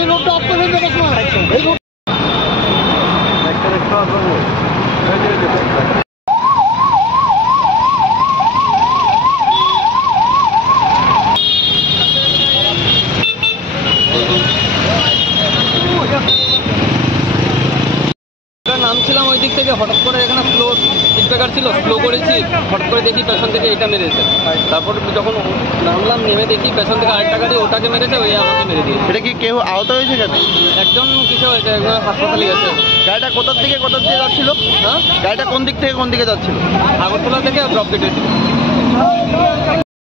এই রোডটা অফ করে দেবো তোমার এই রোড নামছিলাম ওই দিক থেকে, হঠাৎ করে এখানে স্লো স্পিড ব্রেকার ছিল, স্লো করেছি, হঠাৎ করে দেখি পেছন থেকে এটা মেরেছে। তারপর যখন নামলাম, নেমে দেখি পেছন থেকে আরেকটা গাড়ি ওটাকে মেরেছে, ওই আমাকে মেরে দিয়েছে। এটা কি কেউ আহত হয়েছে? কেন একজন কিছু হয়েছে, একজন হাসপাতালে গেছে। গাড়িটা কোথা থেকে যাচ্ছিল? হ্যাঁ, গাড়িটা কোন দিক থেকে কোন দিকে যাচ্ছিল? আগরতলা থেকে ড্রপ গেটে ছিল।